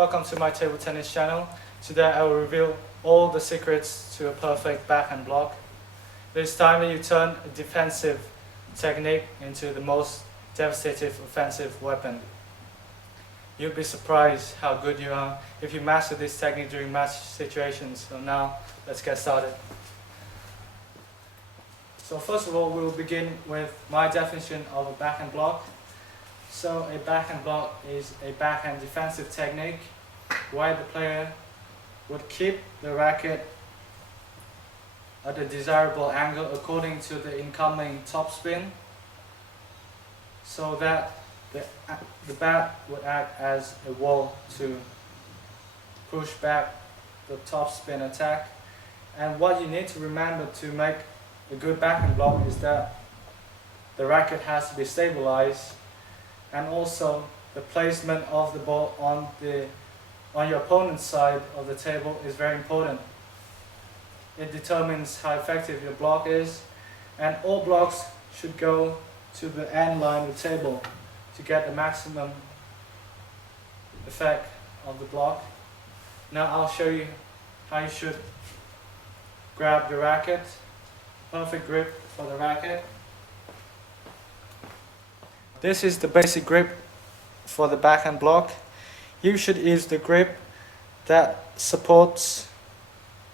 welcome to my table tennis channel. Today I will reveal all the secrets to a perfect backhand block. It is time that you turn a defensive technique into the most devastating offensive weapon. You'll be surprised how good you are if you master this technique during match situations. So now, let's get started. So first of all, we will begin with my definition of a backhand block. So a backhand block is a backhand defensive technique where the player would keep the racket at a desirable angle according to the incoming topspin, so that the bat would act as a wall to push back the topspin attack. And what you need to remember to make a good backhand block is that the racket has to be stabilized, and also the placement of the ball on your opponent's side of the table is very important. It determines how effective your block is, and all blocks should go to the end line of the table to get the maximum effect of the block. Now I'll show you how you should grab the racket. Perfect grip for the racket. This is the basic grip for the backhand block. You should use the grip that supports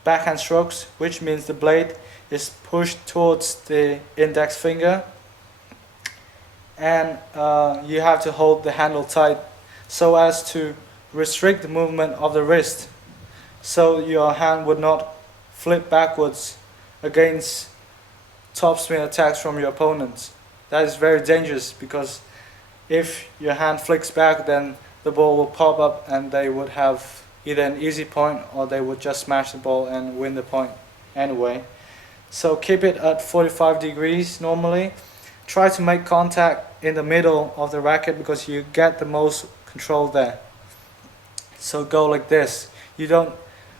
backhand strokes, which means the blade is pushed towards the index finger, and you have to hold the handle tight so as to restrict the movement of the wrist, so your hand would not flip backwards against topspin attacks from your opponents. That is very dangerous, because if your hand flicks back, then the ball will pop up and they would have either an easy point or they would just smash the ball and win the point anyway. So keep it at 45 degrees normally. Try to make contact in the middle of the racket because you get the most control there. So go like this. You don't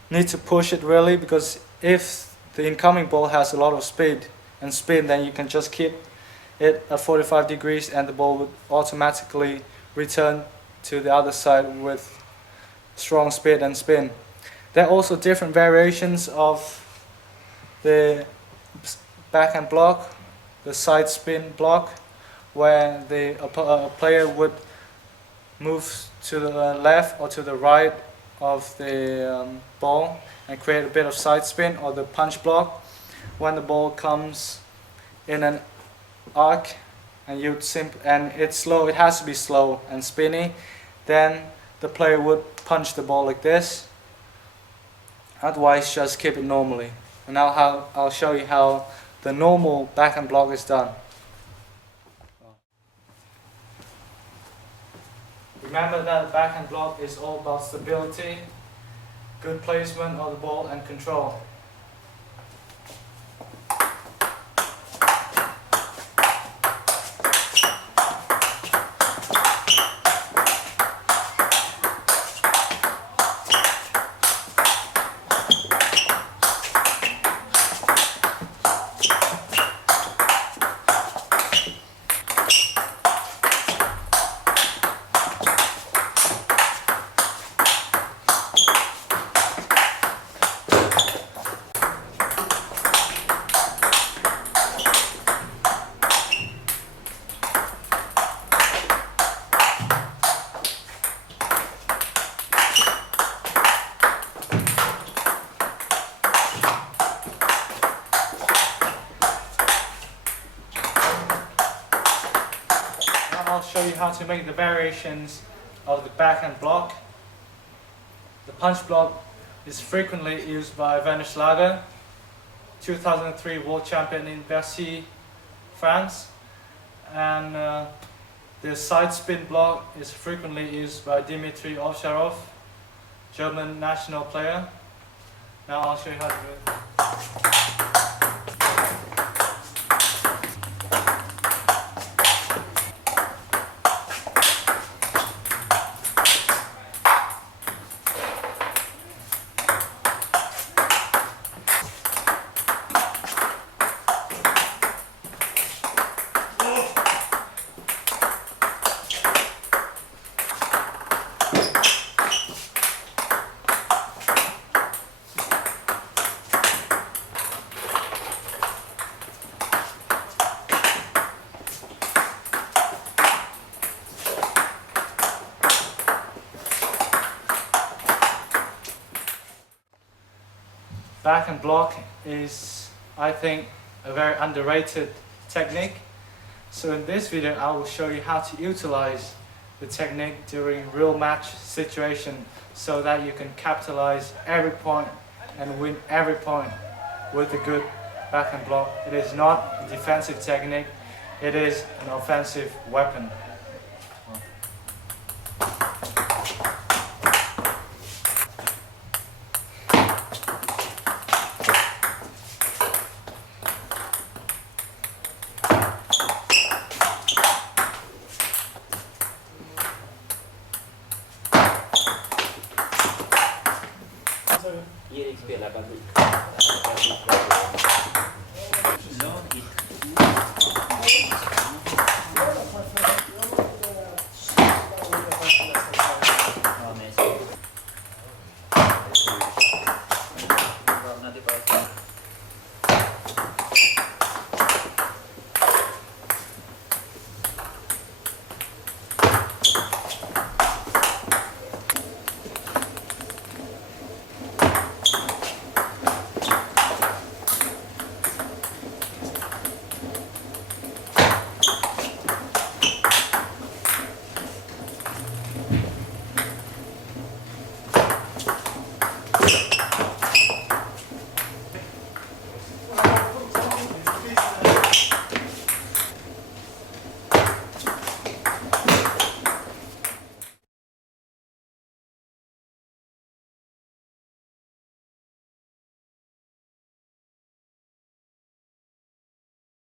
need to push it really, because if the incoming ball has a lot of speed and spin, then you can just keep it at 45 degrees and the ball would automatically return to the other side with strong speed and spin. There are also different variations of the backhand block, the side spin block, where the player would move to the left or to the right of the ball and create a bit of side spin, or the punch block, when the ball comes in an arc and it's slow, it has to be slow and spinny, then the player would punch the ball like this. Otherwise, just keep it normally. And now I'll show you how the normal backhand block is done. Remember that the backhand block is all about stability, good placement of the ball, and control. I'll show you how to make the variations of the backhand block. The punch block is frequently used by BELAJAR, 2003 world champion in Bercy, France, and the side spin block is frequently used by Dmitry Ovcharov, German national player. Now I'll show you how to do it. Backhand block is, I think, a very underrated technique. So in this video I will show you how to utilize the technique during real match situation so that you can capitalize every point and win every point with a good backhand block. It is not a defensive technique, it is an offensive weapon.